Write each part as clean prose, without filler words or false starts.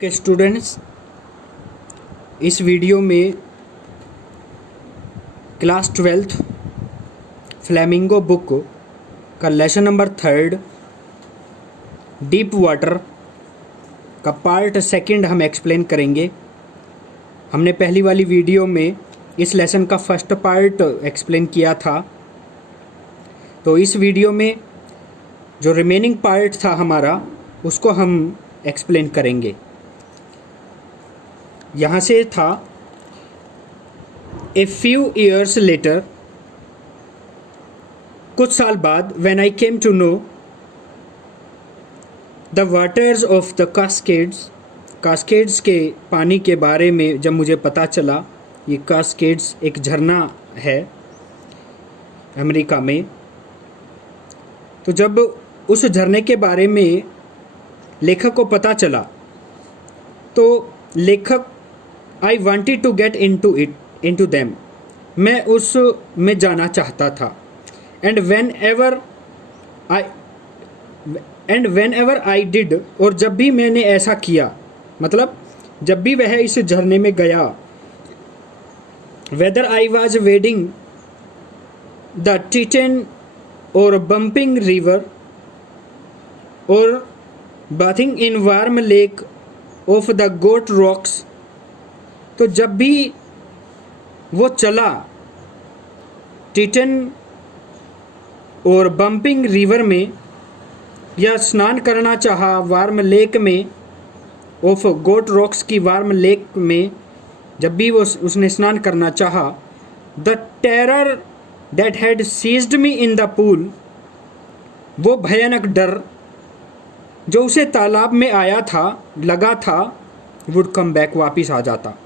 के स्टूडेंट्स, इस वीडियो में क्लास 12th फ्लैमिंगो बुक का लेसन नंबर 3 डीप वाटर का पार्ट 2 हम एक्सप्लेन करेंगे। हमने पहली वाली वीडियो में इस लेसन का फर्स्ट पार्ट एक्सप्लेन किया था, तो इस वीडियो में जो रिमेनिंग पार्ट था हमारा उसको हम एक्सप्लेन करेंगे। यहाँ से था ए फ्यू ईयर्स लेटर, कुछ साल बाद, when I came to know the waters of the Cascades के पानी के बारे में जब मुझे पता चला। ये कास्केड्स एक झरना है अमेरिका में। तो जब उस झरने के बारे में लेखक को पता चला तो लेखक I wanted to get into them, मैं उस में जाना चाहता था। And whenever I did, और जब भी मैंने ऐसा किया, मतलब जब भी वह इस झरने में गया, whether I was wading the Tieton और बम्पिंग रिवर और bathing in Warm Lake of the Goat Rocks, तो जब भी वो चला टिटन और बम्पिंग रिवर में, या स्नान करना चाहा वार्म लेक में, ऑफ गोट रॉक्स की वार्म लेक में, जब भी वो उसने स्नान करना चाहा, the terror that had seized me in the pool, वो भयानक डर जो उसे तालाब में आया था, लगा था, वुड कम बैक, वापिस आ जाता।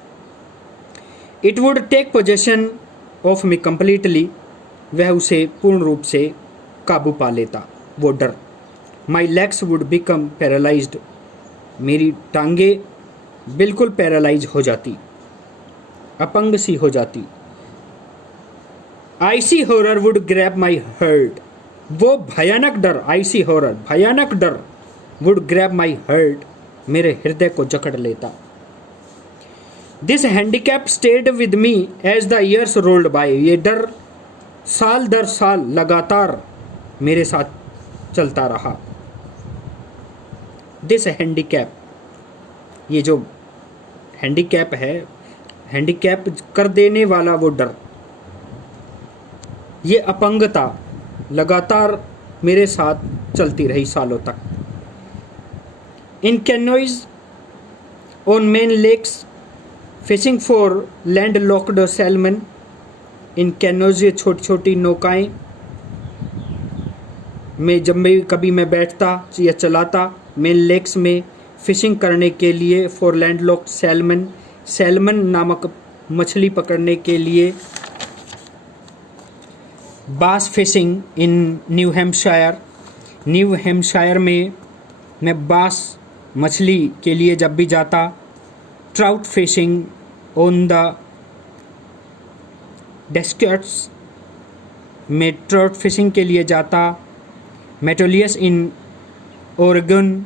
It would take possession of me completely, वह उसे पूर्ण रूप से काबू पा लेता, वो डर। My legs would become paralysed, मेरी टांगे बिल्कुल पैरालाइज हो जाती, अपंग सी हो जाती। IC horror would grab my heart, वो भयानक डर, आईसी हॉरर, भयानक डर, वुड ग्रैब माई हार्ट, मेरे हृदय को जकड़ लेता। This handicap stayed with me as the years rolled by, ये डर साल दर साल लगातार मेरे साथ चलता रहा। दिस हैंडीकैप, ये जो हैंडीकैप है, हैंडीकैप कर देने वाला वो डर, ये अपंगता लगातार मेरे साथ चलती रही सालों तक। In canoes on Maine lakes fishing for landlocked salmon, in canoes, ये छोटी छोटी नौकाएं में जब मैं कभी मैं बैठता या चलाता मेन लेक्स में फिशिंग करने के लिए, for landlocked salmon, salmon नामक मछली पकड़ने के लिए। बास फिशिंग इन न्यू हैम्पशायर में मैं बास मछली के लिए जब भी जाता। Trout fishing on the Deschutes में ट्राउट फिशिंग के लिए जाता। मेटोलियस इन ओरेगन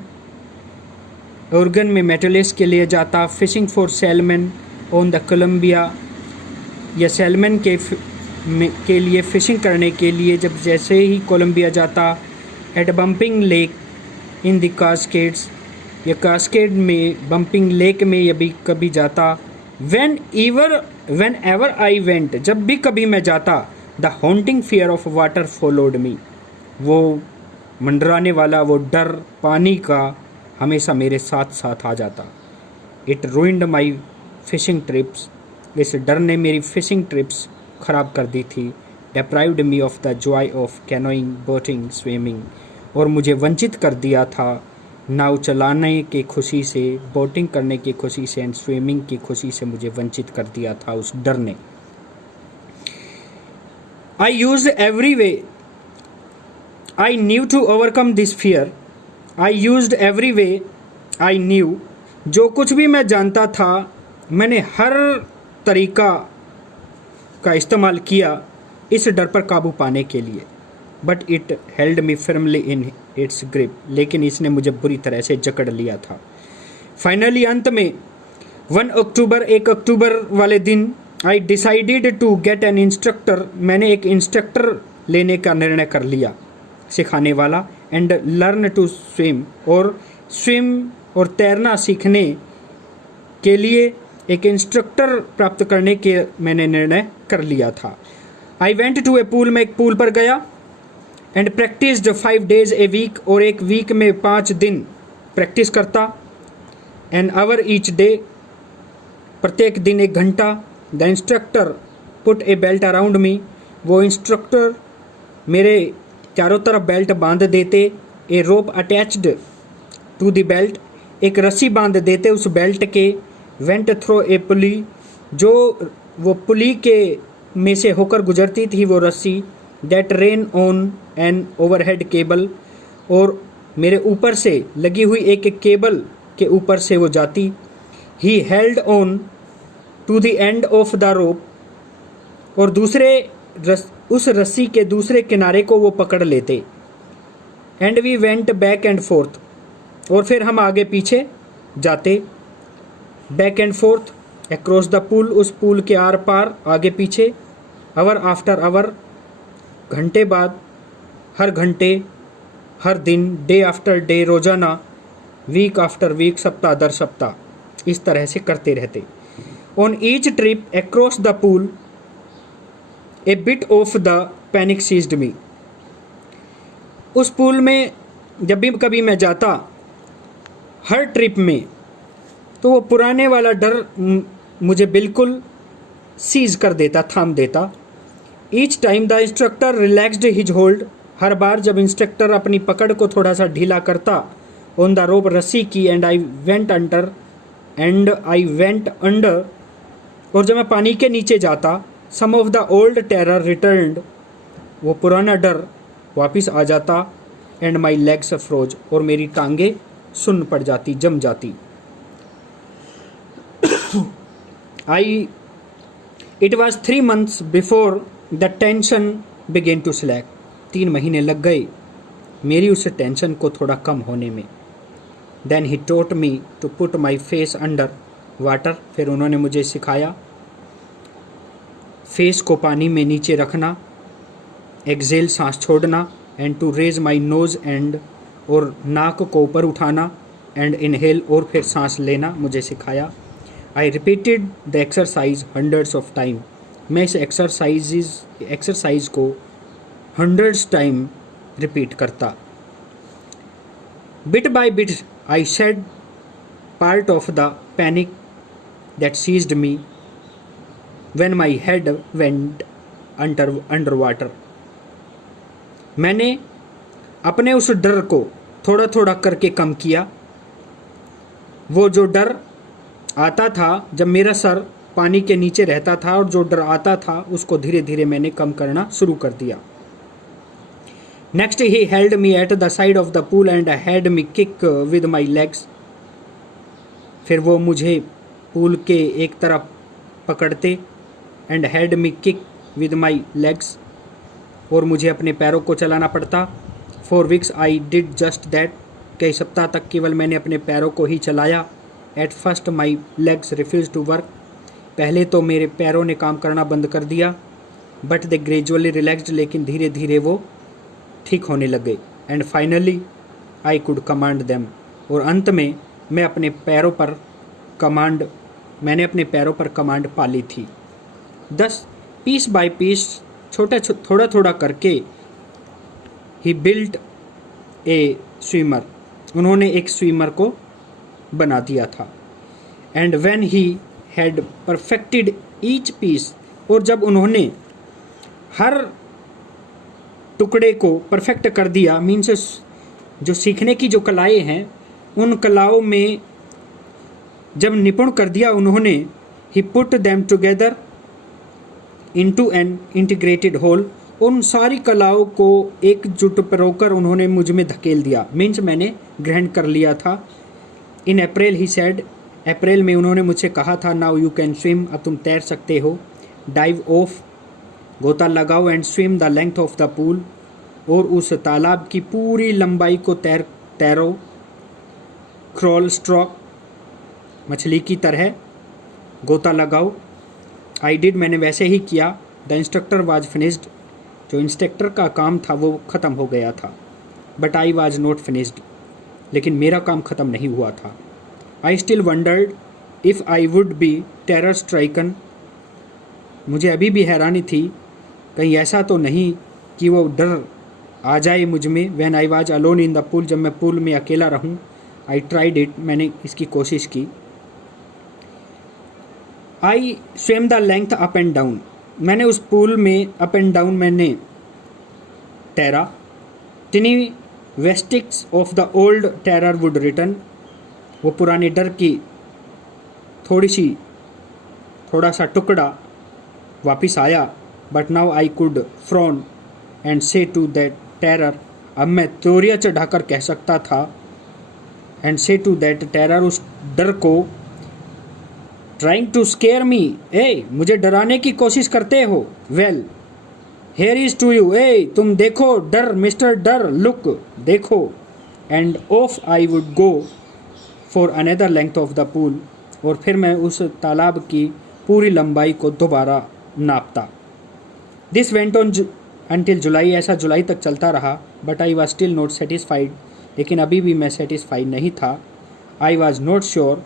में मेटोलियस के लिए जाता। Fishing for salmon on the Columbia, या सैल्मन के लिए फ़िशिंग करने के लिए जब जैसे ही कोलंबिया जाता। At Bumping Lake in the Cascades, या कास्केड में बम्पिंग लेक में ये भी कभी जाता। वेन एवर आई वेंट, जब भी कभी मैं जाता, the haunting fear of water followed me, वो मंडराने वाला वो डर पानी का हमेशा मेरे साथ साथ आ जाता। It ruined my fishing trips, इस डर ने मेरी फिशिंग ट्रिप्स खराब कर दी थी। Deprived me of the joy of canoeing, boating, swimming, और मुझे वंचित कर दिया था नाव चलाने की खुशी से, बोटिंग करने की खुशी से, एंड स्विमिंग की खुशी से मुझे वंचित कर दिया था उस डर ने। I used every way I knew to overcome this fear, I used every way I knew, जो कुछ भी मैं जानता था मैंने हर तरीका का इस्तेमाल किया इस डर पर काबू पाने के लिए। But it held me firmly in its grip, लेकिन इसने मुझे बुरी तरह से जकड़ लिया था। फाइनली अंत में 1 अक्टूबर वाले दिन I decided to get an instructor, मैंने एक इंस्ट्रक्टर लेने का निर्णय कर लिया, सिखाने वाला, एंड लर्न टू स्विम, और स्विम और तैरना सीखने के लिए एक इंस्ट्रक्टर प्राप्त करने के मैंने निर्णय कर लिया था। I went to a pool, मैं एक पूल पर गया, and practised 5 days a week, और एक वीक में 5 दिन प्रैक्टिस करता, एन आवर ईच डे, प्रत्येक दिन 1 घंटा। The instructor put A belt around me, वो इंस्ट्रक्टर मेरे चारों तरफ बेल्ट बांध देते। ए रोप अटैच्ड टू द बेल्ट, एक रस्सी बांध देते उस बेल्ट के। वेंट थ्रो ए पुली, जो वो पुली के में से होकर गुजरती थी वो रस्सी। That rain on an overhead cable, और मेरे ऊपर से लगी हुई एक केबल के ऊपर से वो जाती। He held on to the end of the rope, और उस रस्सी के दूसरे किनारे को वो पकड़ लेते। And we went back and forth, और फिर हम आगे पीछे जाते, back and forth across the pool, उस पूल के आर पार आगे पीछे। आवर आफ्टर आवर, घंटे बाद हर घंटे, हर दिन, डे आफ्टर डे, रोजाना, वीक आफ्टर वीक, सप्ताह दर सप्ताह, इस तरह से करते रहते। On each trip across the pool a bit of the panic seized me, उस पूल में जब भी कभी मैं जाता, हर ट्रिप में, तो वो पुराने वाला डर मुझे बिल्कुल सीज कर देता, थाम देता। Each time the instructor relaxed his hold, हर बार जब इंस्ट्रक्टर अपनी पकड़ को थोड़ा सा ढीला करता ऑन द रोप, रस्सी की, एंड आई वेंट अंडर, और जब मैं पानी के नीचे जाता, some of the old terror returned, वो पुराना डर वापिस आ जाता। एंड माई लेग्स फ्रोज, और मेरी टांगे सुन्न पड़ जाती, जम जाती। It was 3 months before the tension began to slack, 3 महीने लग गए मेरी उस टेंशन को थोड़ा कम होने में। Then he taught me to put my face under water, फिर उन्होंने मुझे सिखाया फेस को पानी में नीचे रखना, एक्सेल सांस छोड़ना, and to raise my nose and, और नाक को ऊपर उठाना, एंड इनहेल, और फिर सांस लेना मुझे सिखाया। I repeated the exercise hundreds of time, मैं इस एक्सरसाइज को हंड्रेड्स टाइम रिपीट करता। Bit by bit I shed part of the panic that seized me when my head went under water, मैंने अपने उस डर को थोड़ा थोड़ा करके कम किया। वो जो डर आता था जब मेरा सर पानी के नीचे रहता था, और जो डर आता था उसको धीरे धीरे मैंने कम करना शुरू कर दिया। Next he held me at the side of the pool and had me kick with my legs, फिर वो मुझे पूल के एक तरफ पकड़ते, and had me kick with my legs, और मुझे अपने पैरों को चलाना पड़ता। 4 weeks I did just that, कई सप्ताह तक केवल मैंने अपने पैरों को ही चलाया। At first my legs refuse to work, पहले तो मेरे पैरों ने काम करना बंद कर दिया। बट दे ग्रेजुअली रिलैक्सड, लेकिन धीरे धीरे वो ठीक होने लग गए। And finally I could command them, और अंत में मैंने अपने पैरों पर कमांड पा ली थी। दस पीस बाय पीस, थोड़ा थोड़ा करके, ही बिल्ट ए स्विमर, उन्होंने एक स्विमर को बना दिया था। And when he had perfected each piece, और जब उन्होंने हर टुकड़े को परफेक्ट कर दिया, मीन्स जो सीखने की जो कलाएं हैं, उन कलाओं में जब निपुण कर दिया उन्होंने, he put them together into an integrated whole, उन सारी कलाओं को एकजुट परोकर उन्होंने मुझ में धकेल दिया, मीन्स मैंने ग्रहण कर लिया था। इन अप्रैल ही सेड, अप्रैल में उन्होंने मुझसे कहा था, नाउ यू कैन स्विम, अब तुम तैर सकते हो। डाइव ऑफ, गोता लगाओ, and swim the length of the pool, और उस तालाब की पूरी लंबाई को तैरो। क्रॉल स्ट्रोक, मछली की तरह गोता लगाओ। आई डिड, मैंने वैसे ही किया। द इंस्ट्रक्टर वाज फिनिश्ड, जो इंस्ट्रक्टर का काम था वो ख़त्म हो गया था। But I was not finished, लेकिन मेरा काम ख़त्म नहीं हुआ था। I still wondered if I would be terror stricken अभी भी हैरानी थी कहीं ऐसा तो नहीं कि वो डर आ जाए मुझ में। When I was alone in the pool, जब मैं पूल में अकेला रहूं। आई ट्राइड इट, मैंने इसकी कोशिश की। I swim the length up and down, मैंने उस पूल में अप एंड डाउन मैंने तैरा। Tiny vestiges of the old terror would return, वो पुराने डर की थोड़ा सा टुकड़ा वापिस आया। But now I could frown and say to that terror, अब मैं तौलिया चढ़ाकर कह सकता था and say to that terror, उस डर को, ट्राइंग टू स्केयर मी, ए मुझे डराने की कोशिश करते हो। Well here is to you, ए तुम देखो डर, मिस्टर डर, लुक देखो। And off I would go for another length of the pool, और फिर मैं उस तालाब की पूरी लंबाई को दोबारा नापता। दिस वेंट ऑन अनटिल जुलाई, ऐसा जुलाई तक चलता रहा। But I was still not satisfied, लेकिन अभी भी मैं सेटिस्फाइड नहीं था। आई वॉज नॉट श्योर,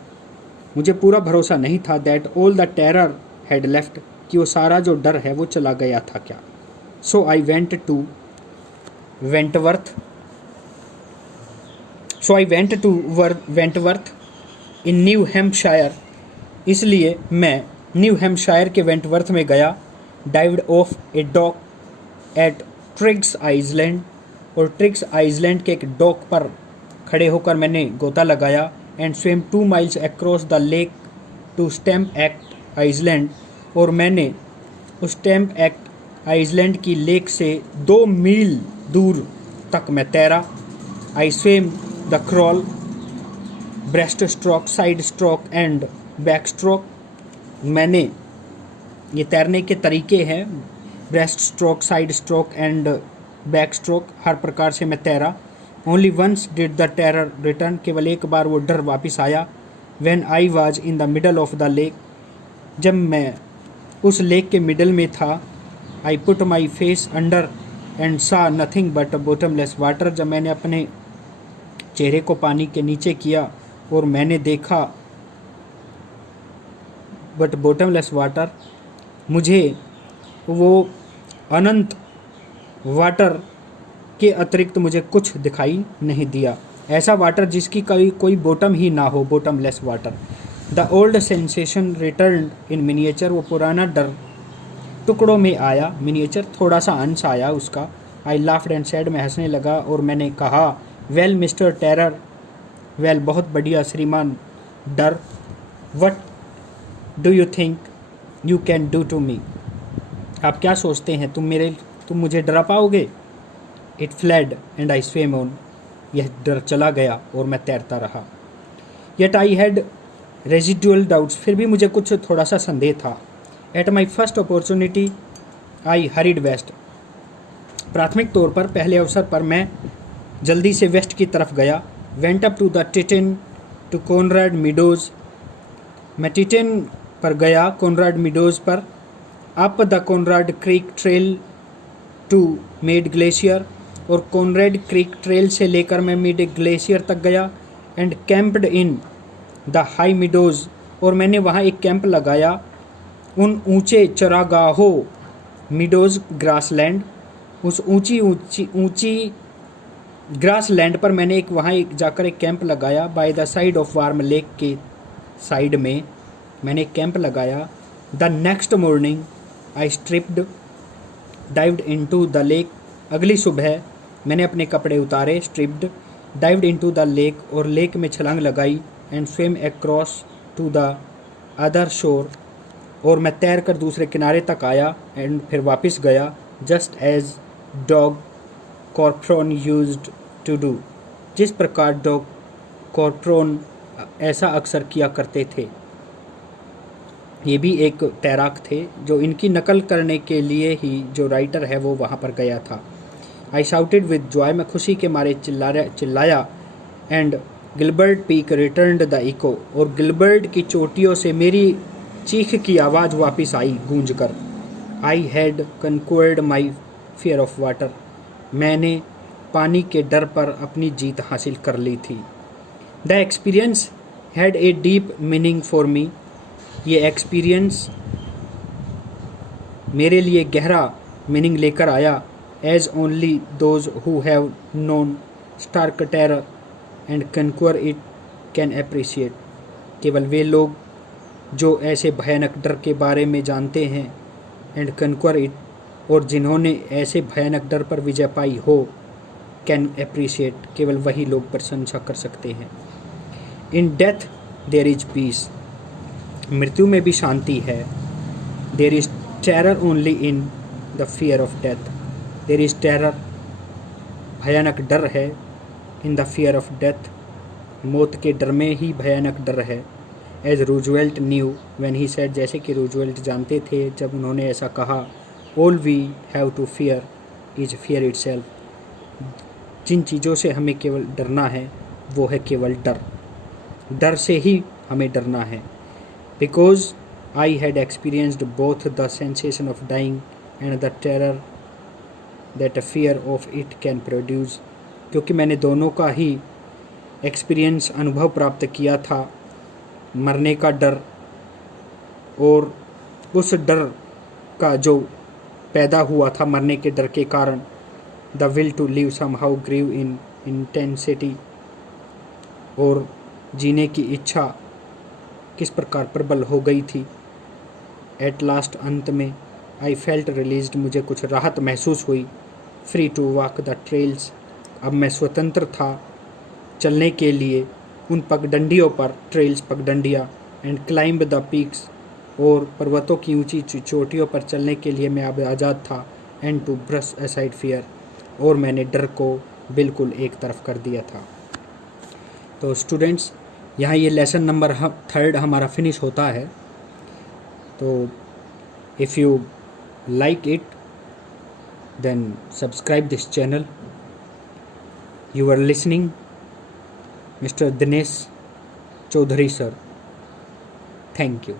मुझे पूरा भरोसा नहीं था that all the terror had left, कि वो सारा जो डर है वो चला गया था क्या। So I went to Wentworth in New Hampshire, इसलिए मैं न्यू हैम्पशायर के वेंटवर्थ में गया। Dived off a dock at Triggs Island, और ट्रिग्स आइसलैंड के एक डॉक पर खड़े होकर मैंने गोता लगाया। And swim 2 miles across the lake to Stamp Act Island, और मैंने उस स्टैम्प एक्ट आइसलैंड की लेक से 2 मील दूर तक मैं तैरा। I swim the crawl, breast stroke, side stroke and back stroke, मैंने ये तैरने के तरीके हैं, breast stroke, side stroke and back stroke, हर प्रकार से मैं तैरा। Only once did the terror return, केवल एक बार वो डर वापस आया। When I was in the middle of the lake, जब मैं उस लेक के मिडल में था। I put my face under and सा नथिंग बट बॉटमलेस वाटर, जब मैंने अपने चेहरे को पानी के नीचे किया और मैंने देखा बट बॉटमलेस वाटर, मुझे वो अनंत वाटर के अतिरिक्त मुझे कुछ दिखाई नहीं दिया। ऐसा वाटर जिसकी कोई बॉटम ही ना हो, bottomless water. The old sensation return in miniature, वो पुराना डर टुकड़ों में आया। मिनिएचर थोड़ा सा अंश आया उसका। आई लाफ्ड एंड सैड, मैं हंसने लगा और मैंने कहा, वेल मिस्टर टेरर, वेल बहुत बढ़िया श्रीमान डर, what do you think you can do to me, आप क्या सोचते हैं तुम मुझे डरा पाओगे। It fled and I swim on, यह डर चला गया और मैं तैरता रहा। Yet I had residual doubts, फिर भी मुझे कुछ थोड़ा सा संदेह था। At my first opportunity I hurried west, प्राथमिक तौर पर पहले अवसर पर मैं जल्दी से वेस्ट की तरफ गया। Went up to the Tieton to Conrad Meadows, मैं टिटन पर गया, कॉनराड मीडोज़ पर। Up the Conrad Creek Trail to Meade Glacier, और कॉनराड क्रीक ट्रेल से लेकर मैं मिड ग्लेशियर तक गया। And camped in the high meadows, और मैंने वहाँ एक कैंप लगाया उन ऊंचे चरागाहों, मीडोज़ ग्रासलैंड, उस ऊंची ग्रासलैंड पर मैंने वहाँ जाकर एक कैंप लगाया। By the side of Warm Lake के साइड में मैंने एक कैंप लगाया। The next morning I stripped dived into the lake, अगली सुबह मैंने अपने कपड़े उतारे, stripped dived into the lake, और लेक में छलांग लगाई। And swim across to the other shore, और मैं तैर कर दूसरे किनारे तक आया। एंड फिर वापस गया। Just as Doug Corpron used to do, जिस प्रकार डॉग कॉर्प्रोन ऐसा अक्सर किया करते थे। ये भी एक तैराक थे, जो इनकी नकल करने के लिए ही जो राइटर है वो वहाँ पर गया था। आई शाउटेड विद जॉय, मैं खुशी के मारे चिल्लाया। And Gilbert Peak returned the echo, और गिलबर्ट की चोटियों से मेरी चीख की आवाज़ वापस आई गूंज कर। I had conquered my fear of water, मैंने पानी के डर पर अपनी जीत हासिल कर ली थी। The experience had a deep meaning for me, ये एक्सपीरियंस मेरे लिए गहरा मीनिंग लेकर आया। As only those who have known stark terror and conquer it can appreciate, केवल वे लोग जो ऐसे भयानक डर के बारे में जानते हैं, एंड कन्क्वर इट, और जिन्होंने ऐसे भयानक डर पर विजय पाई हो, कैन अप्रिशिएट, केवल वही लोग प्रशंसा कर सकते हैं। In death there is peace, मृत्यु में भी शांति है। There is terror only in the fear of death, there is terror, भयानक डर है, in the fear of death, मौत के डर में ही भयानक डर है। As Roosevelt knew when he said, जैसे कि रूजवेल्ट जानते थे जब उन्होंने ऐसा कहा, all we have to fear is fear itself, जिन चीज़ों से हमें केवल डरना है वो है केवल डर, डर से ही हमें डरना है। Because I had experienced both the sensation of dying and the terror that a fear of it can produce, क्योंकि मैंने दोनों का ही एक्सपीरियंस, अनुभव प्राप्त किया था, मरने का डर और उस डर का जो पैदा हुआ था मरने के डर के कारण, the will to live somehow grew in intensity, और जीने की इच्छा किस प्रकार प्रबल हो गई थी। एट लास्ट, अंत में, आई फेल्ट रिलीज्ड, मुझे कुछ राहत महसूस हुई। Free to walk the trails, अब मैं स्वतंत्र था चलने के लिए उन पगडंडियों पर, ट्रेल्स पगडंडियाँ, एंड क्लाइंब द पीक्स, और पर्वतों की ऊंची चोटियों पर चलने के लिए मैं अब आज़ाद था। And to brush aside fear, और मैंने डर को बिल्कुल एक तरफ कर दिया था। तो स्टूडेंट्स, यहाँ ये लेसन नंबर 3 हमारा फिनिश होता है। तो if you like it then subscribe this channel. You are listening Mister Dinesh Chaudhary sir. Thank you.